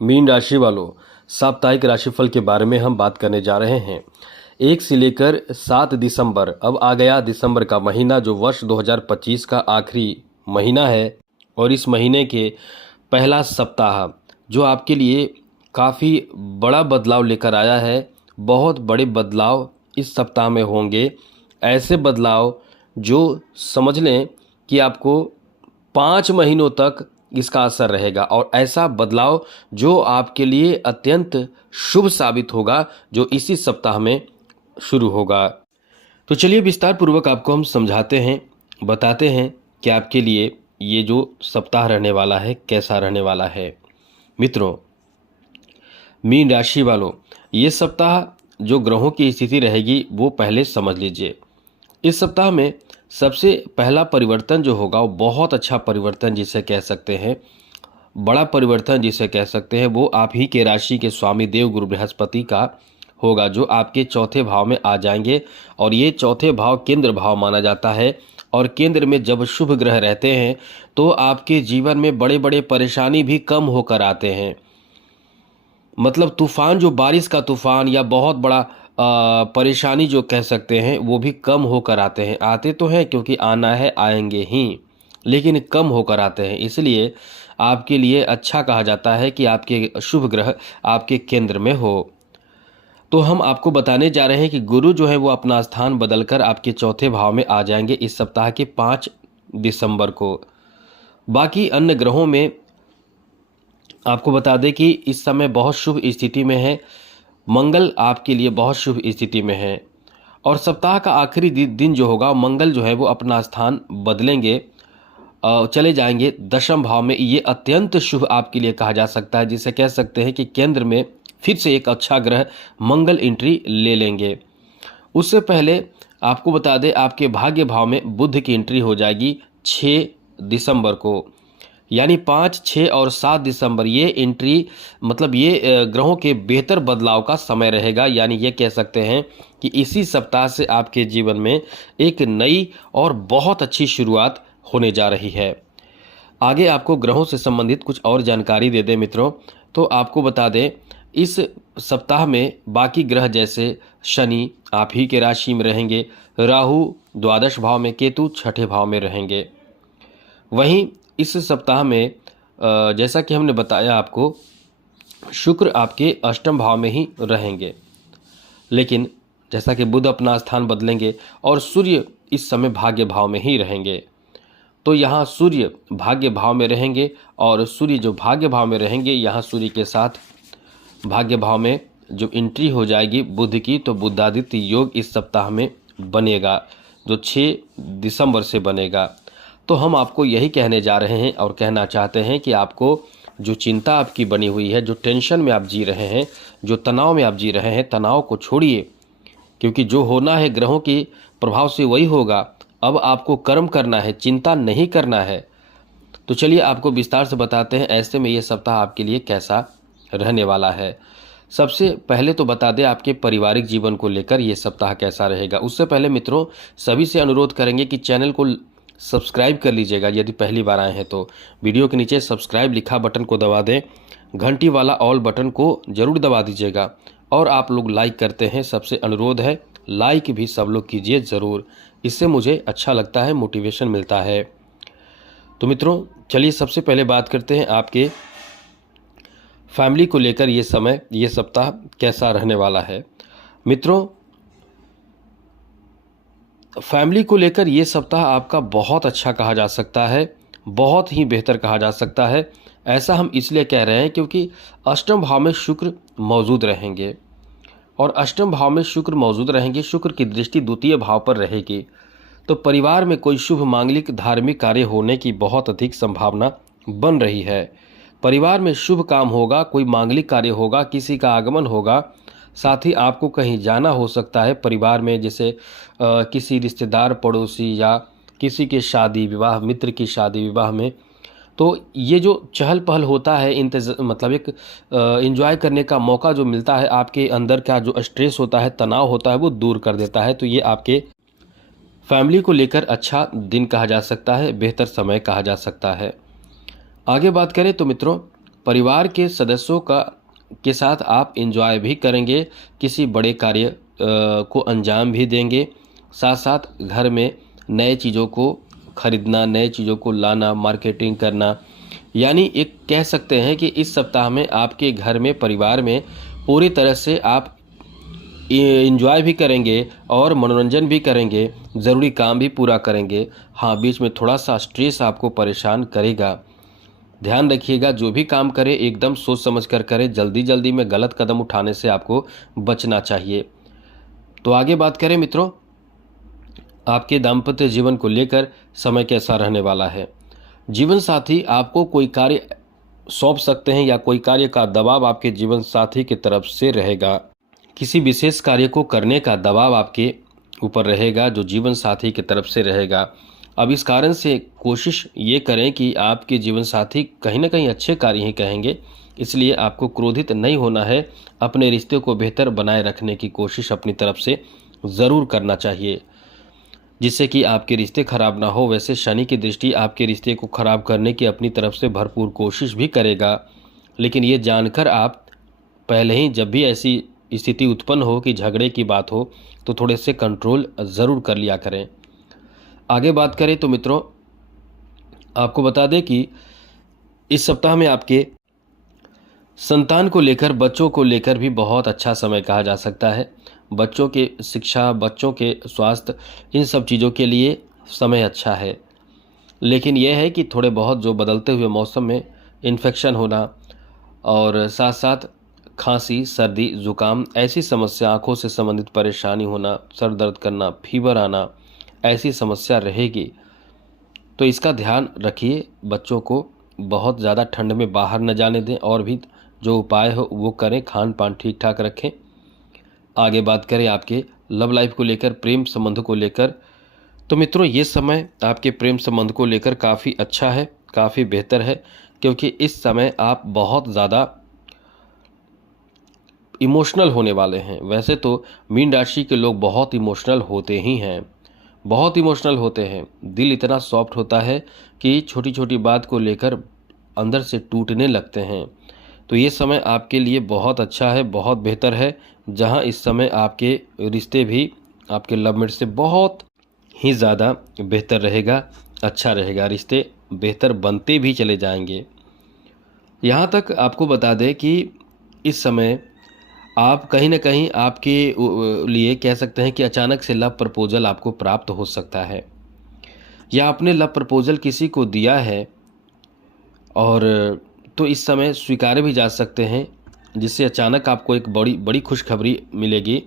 Mean राशि वालों, साप्ताहिक राशिफल के बारे में हम बात करने जा रहे हैं। 1 से लेकर 7 दिसंबर, अब आ गया दिसंबर का महीना जो वर्ष 2025 का आखिरी महीना है। और इस महीने के पहला सप्ताह जो आपके लिए काफ़ी बड़ा बदलाव लेकर आया है। बहुत बड़े बदलाव इस सप्ताह में होंगे। ऐसे बदलाव जो समझ लें कि आपको 5 महीनों तक इसका असर रहेगा, और ऐसा बदलाव जो आपके लिए अत्यंत शुभ साबित होगा, जो इसी सप्ताह में शुरू होगा। तो चलिए विस्तार पूर्वक आपको हम समझाते हैं, बताते हैं कि आपके लिए ये जो सप्ताह रहने वाला है कैसा रहने वाला है। मित्रों, मीन राशि वालों, ये सप्ताह जो ग्रहों की स्थिति रहेगी वो पहले समझ लीजिए। इस सप्ताह में सबसे पहला परिवर्तन जो होगा वो बहुत अच्छा परिवर्तन जिसे कह सकते हैं, बड़ा परिवर्तन जिसे कह सकते हैं, वो आप ही के राशि के स्वामी देव गुरु बृहस्पति का होगा, जो आपके चौथे भाव में आ जाएंगे। और ये चौथे भाव केंद्र भाव माना जाता है, और केंद्र में जब शुभ ग्रह रहते हैं तो आपके जीवन में बड़े बड़े परेशानी भी कम होकर आते हैं। मतलब तूफान, जो बारिश का तूफान या बहुत बड़ा परेशानी जो कह सकते हैं, वो भी कम होकर आते हैं। आते तो हैं क्योंकि आना है, आएंगे ही, लेकिन कम होकर आते हैं। इसलिए आपके लिए अच्छा कहा जाता है कि आपके शुभ ग्रह आपके केंद्र में हो। तो हम आपको बताने जा रहे हैं कि गुरु जो है वो अपना स्थान बदलकर आपके चौथे भाव में आ जाएंगे इस सप्ताह के 5 दिसंबर को। बाकी अन्य ग्रहों में आपको बता दें कि इस समय बहुत शुभ स्थिति में है। मंगल आपके लिए बहुत शुभ स्थिति में है, और सप्ताह का आखिरी दिन जो होगा, मंगल जो है वो अपना स्थान बदलेंगे, चले जाएंगे दशम भाव में। ये अत्यंत शुभ आपके लिए कहा जा सकता है, जिसे कह सकते हैं कि केंद्र में फिर से एक अच्छा ग्रह मंगल एंट्री ले लेंगे। उससे पहले आपको बता दें आपके भाग्य भाव में बुध की एंट्री हो जाएगी 6 दिसंबर को। यानी 5, 6 और 7 दिसंबर ये एंट्री, मतलब ये ग्रहों के बेहतर बदलाव का समय रहेगा। यानी ये कह सकते हैं कि इसी सप्ताह से आपके जीवन में एक नई और बहुत अच्छी शुरुआत होने जा रही है। आगे आपको ग्रहों से संबंधित कुछ और जानकारी दे दें मित्रों, तो आपको बता दें इस सप्ताह में बाकी ग्रह जैसे शनि आप ही के राशि में रहेंगे, राहु द्वादश भाव में, केतु छठे भाव में रहेंगे। वहीं इस सप्ताह में जैसा कि हमने बताया आपको, शुक्र आपके अष्टम भाव में ही रहेंगे, लेकिन जैसा कि बुध अपना स्थान बदलेंगे और सूर्य इस समय भाग्य भाव में ही रहेंगे। तो यहाँ सूर्य भाग्य भाव में रहेंगे, और सूर्य जो भाग्य भाव में रहेंगे, यहाँ सूर्य के साथ भाग्य भाव में जो एंट्री हो जाएगी बुध की, तो बुधादित्य योग इस सप्ताह में बनेगा, जो 6 दिसंबर से बनेगा। तो हम आपको यही कहने जा रहे हैं और कहना चाहते हैं कि आपको जो चिंता आपकी बनी हुई है, जो टेंशन में आप जी रहे हैं, जो तनाव में आप जी रहे हैं, तनाव को छोड़िए, क्योंकि जो होना है ग्रहों के प्रभाव से वही होगा। अब आपको कर्म करना है, चिंता नहीं करना है। तो चलिए आपको विस्तार से बताते हैं ऐसे में ये सप्ताह आपके लिए कैसा रहने वाला है। सबसे पहले तो बता दें आपके पारिवारिक जीवन को लेकर ये सप्ताह कैसा रहेगा। उससे पहले मित्रों, सभी से अनुरोध करेंगे कि चैनल को सब्सक्राइब कर लीजिएगा। यदि पहली बार आए हैं तो वीडियो के नीचे सब्सक्राइब लिखा बटन को दबा दें, घंटी वाला ऑल बटन को जरूर दबा दीजिएगा। और आप लोग लाइक करते हैं, सबसे अनुरोध है लाइक भी सब लोग कीजिए ज़रूर, इससे मुझे अच्छा लगता है, मोटिवेशन मिलता है। तो मित्रों चलिए सबसे पहले बात करते हैं आपके फैमिली को लेकर ये समय, ये सप्ताह कैसा रहने वाला है। मित्रों, फैमिली को लेकर ये सप्ताह आपका बहुत अच्छा कहा जा सकता है, बहुत ही बेहतर कहा जा सकता है। ऐसा हम इसलिए कह रहे हैं क्योंकि अष्टम भाव में शुक्र मौजूद रहेंगे, और अष्टम भाव में शुक्र मौजूद रहेंगे, शुक्र की दृष्टि द्वितीय भाव पर रहेगी। तो परिवार में कोई शुभ मांगलिक धार्मिक कार्य होने की बहुत अधिक संभावना बन रही है। परिवार में शुभ काम होगा, कोई मांगलिक कार्य होगा, किसी का आगमन होगा, साथ ही आपको कहीं जाना हो सकता है परिवार में, जैसे किसी रिश्तेदार, पड़ोसी या किसी के शादी विवाह, मित्र की शादी विवाह में। तो ये जो चहल पहल होता है, मतलब एक एंजॉय करने का मौका जो मिलता है, आपके अंदर का जो स्ट्रेस होता है, तनाव होता है, वो दूर कर देता है। तो ये आपके फैमिली को लेकर अच्छा दिन कहा जा सकता है, बेहतर समय कहा जा सकता है। आगे बात करें तो मित्रों, परिवार के सदस्यों के साथ आप एंजॉय भी करेंगे, किसी बड़े कार्य को अंजाम भी देंगे। साथ साथ घर में नए चीज़ों को खरीदना, नए चीज़ों को लाना, मार्केटिंग करना, यानी एक कह सकते हैं कि इस सप्ताह में आपके घर में, परिवार में पूरी तरह से आप एंजॉय भी करेंगे और मनोरंजन भी करेंगे, ज़रूरी काम भी पूरा करेंगे। हाँ, बीच में थोड़ा सा स्ट्रेस आपको परेशान करेगा। ध्यान रखिएगा, जो भी काम करें एकदम सोच समझ कर करें, जल्दी जल्दी में गलत कदम उठाने से आपको बचना चाहिए। तो आगे बात करें मित्रों, आपके दाम्पत्य जीवन को लेकर समय कैसा रहने वाला है। जीवन साथी आपको कोई कार्य सौंप सकते हैं या कोई कार्य का दबाव आपके जीवन साथी की तरफ से रहेगा। किसी विशेष कार्य को करने का दबाव आपके ऊपर रहेगा, जो जीवन साथी की तरफ से रहेगा। अब इस कारण से कोशिश ये करें कि आपके जीवन साथी कहीं ना कहीं अच्छे कार्य ही कहेंगे, इसलिए आपको क्रोधित नहीं होना है। अपने रिश्ते को बेहतर बनाए रखने की कोशिश अपनी तरफ से ज़रूर करना चाहिए, जिससे कि आपके रिश्ते खराब ना हो। वैसे शनि की दृष्टि आपके रिश्ते को खराब करने की अपनी तरफ से भरपूर कोशिश भी करेगा, लेकिन ये जानकर आप पहले ही जब भी ऐसी स्थिति उत्पन्न हो कि झगड़े की बात हो तो थोड़े से कंट्रोल ज़रूर कर लिया करें। आगे बात करें तो मित्रों, आपको बता दें कि इस सप्ताह में आपके संतान को लेकर, बच्चों को लेकर भी बहुत अच्छा समय कहा जा सकता है। बच्चों के शिक्षा, बच्चों के स्वास्थ्य, इन सब चीज़ों के लिए समय अच्छा है, लेकिन यह है कि थोड़े बहुत जो बदलते हुए मौसम में इन्फेक्शन होना और साथ साथ खांसी, सर्दी, ज़ुकाम, ऐसी समस्या, आँखों से संबंधित परेशानी होना, सर दर्द करना, फीवर आना, ऐसी समस्या रहेगी। तो इसका ध्यान रखिए। बच्चों को बहुत ज़्यादा ठंड में बाहर न जाने दें और भी जो उपाय हो वो करें, खान पान ठीक ठाक रखें। आगे बात करें आपके लव लाइफ को लेकर, प्रेम संबंध को लेकर, तो मित्रों ये समय आपके प्रेम संबंध को लेकर काफ़ी अच्छा है, काफ़ी बेहतर है, क्योंकि इस समय आप बहुत ज़्यादा इमोशनल होने वाले हैं। वैसे तो मीन राशि के लोग बहुत इमोशनल होते ही हैं, बहुत इमोशनल होते हैं। दिल इतना सॉफ्ट होता है कि छोटी छोटी बात को लेकर अंदर से टूटने लगते हैं। तो ये समय आपके लिए बहुत अच्छा है, बहुत बेहतर है, जहां इस समय आपके रिश्ते भी आपके लवमेट से बहुत ही ज़्यादा बेहतर रहेगा, अच्छा रहेगा। रिश्ते बेहतर बनते भी चले जाएंगे। यहाँ तक आपको बता दें कि इस समय आप कहीं ना कहीं आपके लिए कह सकते हैं कि अचानक से लव प्रपोजल आपको प्राप्त हो सकता है, या आपने लव प्रपोजल किसी को दिया है और तो इस समय स्वीकार भी जा सकते हैं, जिससे अचानक आपको एक बड़ी बड़ी खुशखबरी मिलेगी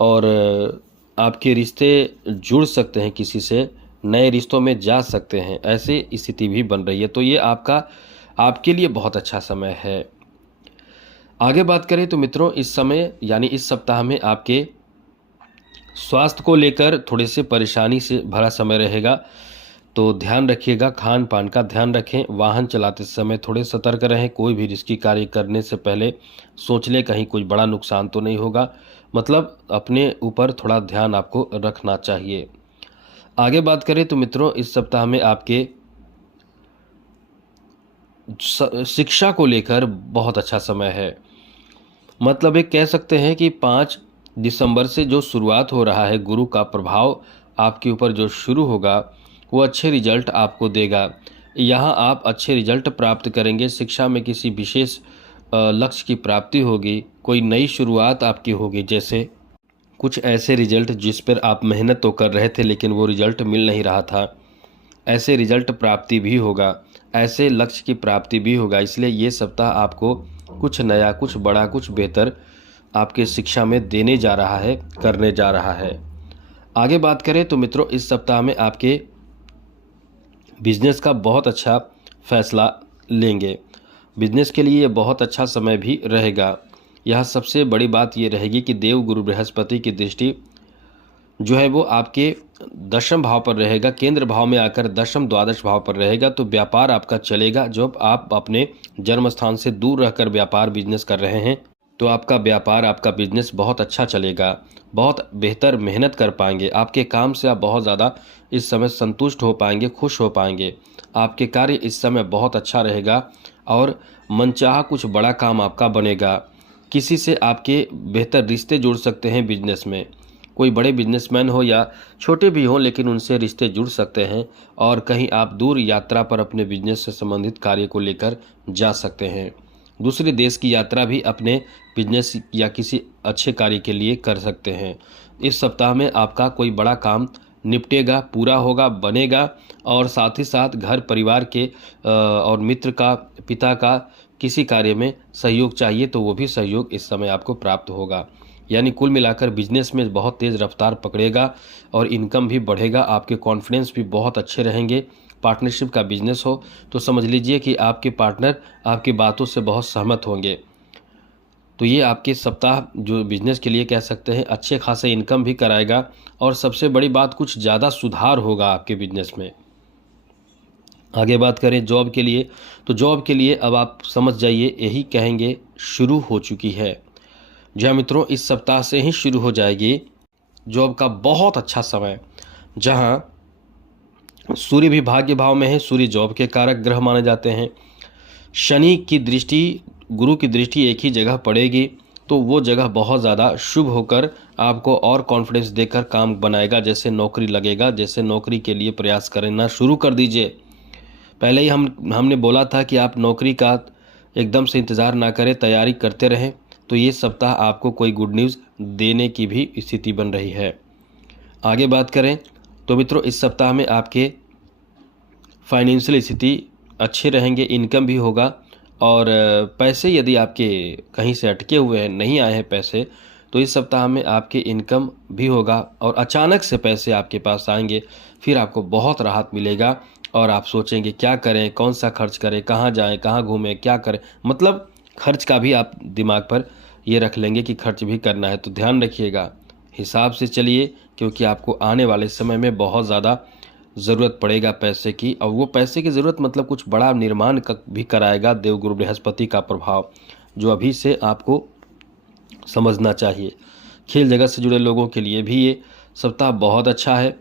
और आपके रिश्ते जुड़ सकते हैं, किसी से नए रिश्तों में जा सकते हैं, ऐसे स्थिति भी बन रही है। तो ये आपके लिए बहुत अच्छा समय है। आगे बात करें तो मित्रों, इस समय यानी इस सप्ताह में आपके स्वास्थ्य को लेकर थोड़े से परेशानी से भरा समय रहेगा, तो ध्यान रखिएगा, खान पान का ध्यान रखें। वाहन चलाते समय थोड़े सतर्क रहें। कोई भी रिस्की कार्य करने से पहले सोच लें कहीं कोई बड़ा नुकसान तो नहीं होगा, मतलब अपने ऊपर थोड़ा ध्यान आपको रखना चाहिए। आगे बात करें तो मित्रों, इस सप्ताह में आपके शिक्षा को लेकर बहुत अच्छा समय है। मतलब एक कह सकते हैं कि 5 दिसंबर से जो शुरुआत हो रहा है, गुरु का प्रभाव आपके ऊपर जो शुरू होगा वो अच्छे रिजल्ट आपको देगा। यहाँ आप अच्छे रिजल्ट प्राप्त करेंगे। शिक्षा में किसी विशेष लक्ष्य की प्राप्ति होगी, कोई नई शुरुआत आपकी होगी। जैसे कुछ ऐसे रिजल्ट जिस पर आप मेहनत तो कर रहे थे लेकिन वो रिजल्ट मिल नहीं रहा था, ऐसे रिजल्ट प्राप्ति भी होगा, ऐसे लक्ष्य की प्राप्ति भी होगा। इसलिए ये सप्ताह आपको कुछ नया, कुछ बड़ा, कुछ बेहतर आपके शिक्षा में देने जा रहा है, करने जा रहा है। आगे बात करें तो मित्रों, इस सप्ताह में आपके बिजनेस का बहुत अच्छा फैसला लेंगे। बिजनेस के लिए बहुत अच्छा समय भी रहेगा। यह सबसे बड़ी बात ये रहेगी कि देव गुरु बृहस्पति की दृष्टि जो है वो आपके 10वें भाव पर रहेगा, केंद्र भाव में आकर 10वें द्वादश भाव पर रहेगा। तो व्यापार आपका चलेगा। जब आप अपने जन्म स्थान से दूर रहकर व्यापार बिजनेस कर रहे हैं तो आपका व्यापार, आपका बिजनेस बहुत अच्छा चलेगा, बहुत बेहतर मेहनत कर पाएंगे। आपके काम से आप बहुत ज़्यादा इस समय संतुष्ट हो पाएंगे, खुश हो पाएंगे। आपके कार्य इस समय बहुत अच्छा रहेगा। और मनचाहा कुछ बड़ा काम आपका बनेगा। किसी से आपके बेहतर रिश्ते जुड़ सकते हैं बिजनेस में। कोई बड़े बिजनेसमैन हो या छोटे भी हों, लेकिन उनसे रिश्ते जुड़ सकते हैं और कहीं आप दूर यात्रा पर अपने बिजनेस से संबंधित कार्य को लेकर जा सकते हैं। दूसरे देश की यात्रा भी अपने बिजनेस या किसी अच्छे कार्य के लिए कर सकते हैं। इस सप्ताह में आपका कोई बड़ा काम निपटेगा, पूरा होगा, बनेगा और साथ ही साथ घर परिवार के और मित्र का, पिता का किसी कार्य में सहयोग चाहिए तो वो भी सहयोग इस समय आपको प्राप्त होगा। यानी कुल मिलाकर बिजनेस में बहुत तेज़ रफ्तार पकड़ेगा और इनकम भी बढ़ेगा। आपके कॉन्फिडेंस भी बहुत अच्छे रहेंगे। पार्टनरशिप का बिजनेस हो तो समझ लीजिए कि आपके पार्टनर आपकी बातों से बहुत सहमत होंगे। तो ये आपके सप्ताह जो बिजनेस के लिए कह सकते हैं अच्छे खासे इनकम भी कराएगा और सबसे बड़ी बात कुछ ज़्यादा सुधार होगा आपके बिजनेस में। आगे बात करें जॉब के लिए, तो जॉब के लिए अब आप समझ जाइए, यही कहेंगे शुरू हो चुकी है। जी हाँ मित्रों, इस सप्ताह से ही शुरू हो जाएगी जॉब का बहुत अच्छा समय, जहां सूर्य भी भाग्य भाव में है। सूर्य जॉब के कारक ग्रह माने जाते हैं। शनि की दृष्टि, गुरु की दृष्टि एक ही जगह पड़ेगी तो वो जगह बहुत ज़्यादा शुभ होकर आपको और कॉन्फिडेंस देकर काम बनाएगा। जैसे नौकरी लगेगा, जैसे नौकरी के लिए प्रयास करना शुरू कर दीजिए। पहले ही हमने बोला था कि आप नौकरी का एकदम से इंतज़ार ना करें, तैयारी करते रहें। तो ये सप्ताह आपको कोई गुड न्यूज़ देने की भी स्थिति बन रही है। आगे बात करें तो मित्रों, इस सप्ताह में आपके फाइनेंशियल स्थिति अच्छे रहेंगे, इनकम भी होगा और पैसे यदि आपके कहीं से अटके हुए हैं, नहीं आए हैं पैसे, तो इस सप्ताह में आपकी इनकम भी होगा और अचानक से पैसे आपके पास आएंगे। फिर आपको बहुत राहत मिलेगा और आप सोचेंगे क्या करें, कौन सा खर्च करें, कहाँ जाएं, कहाँ घूमें, क्या करें। मतलब खर्च का भी आप दिमाग पर ये रख लेंगे कि खर्च भी करना है। तो ध्यान रखिएगा, हिसाब से चलिए, क्योंकि आपको आने वाले समय में बहुत ज़्यादा ज़रूरत पड़ेगा पैसे की। और वो पैसे की ज़रूरत मतलब कुछ बड़ा निर्माण भी कराएगा देवगुरु बृहस्पति का प्रभाव, जो अभी से आपको समझना चाहिए। खेल जगत से जुड़े लोगों के लिए भी ये सप्ताह बहुत अच्छा है।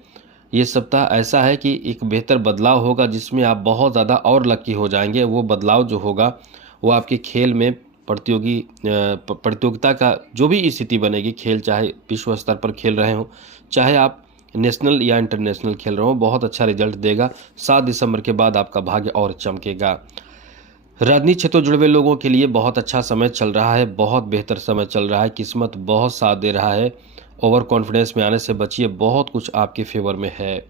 ये सप्ताह ऐसा है कि एक बेहतर बदलाव होगा जिसमें आप बहुत ज़्यादा और लकी हो जाएंगे। वो बदलाव जो होगा वो आपके खेल में प्रतियोगिता का जो भी स्थिति बनेगी, खेल चाहे विश्व स्तर पर खेल रहे हो, चाहे आप नेशनल या इंटरनेशनल खेल रहे हो, बहुत अच्छा रिजल्ट देगा। 7 दिसंबर के बाद आपका भाग्य और चमकेगा। राजनीति क्षेत्र जुड़े हुए लोगों के लिए बहुत अच्छा समय चल रहा है, बहुत बेहतर समय चल रहा है। किस्मत बहुत साथ दे रहा है। ओवर कॉन्फिडेंस में आने से बचिए, बहुत कुछ आपके फेवर में है।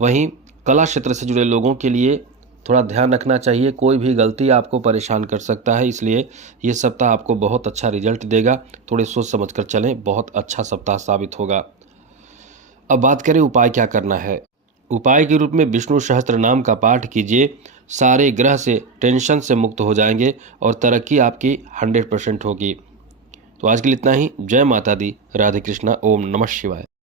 वहीं कला क्षेत्र से जुड़े लोगों के लिए थोड़ा ध्यान रखना चाहिए, कोई भी गलती आपको परेशान कर सकता है, इसलिए ये सप्ताह आपको बहुत अच्छा रिजल्ट देगा। थोड़े सोच समझ कर चलें, बहुत अच्छा सप्ताह साबित होगा। अब बात करें उपाय क्या करना है। उपाय के रूप में विष्णु सहस्त्र नाम का पाठ कीजिए। सारे ग्रह से, टेंशन से मुक्त हो जाएंगे और तरक्की आपकी 100% होगी। तो आज के लिए इतना ही। जय माता दी, राधे कृष्णा, ओम नमः शिवाय।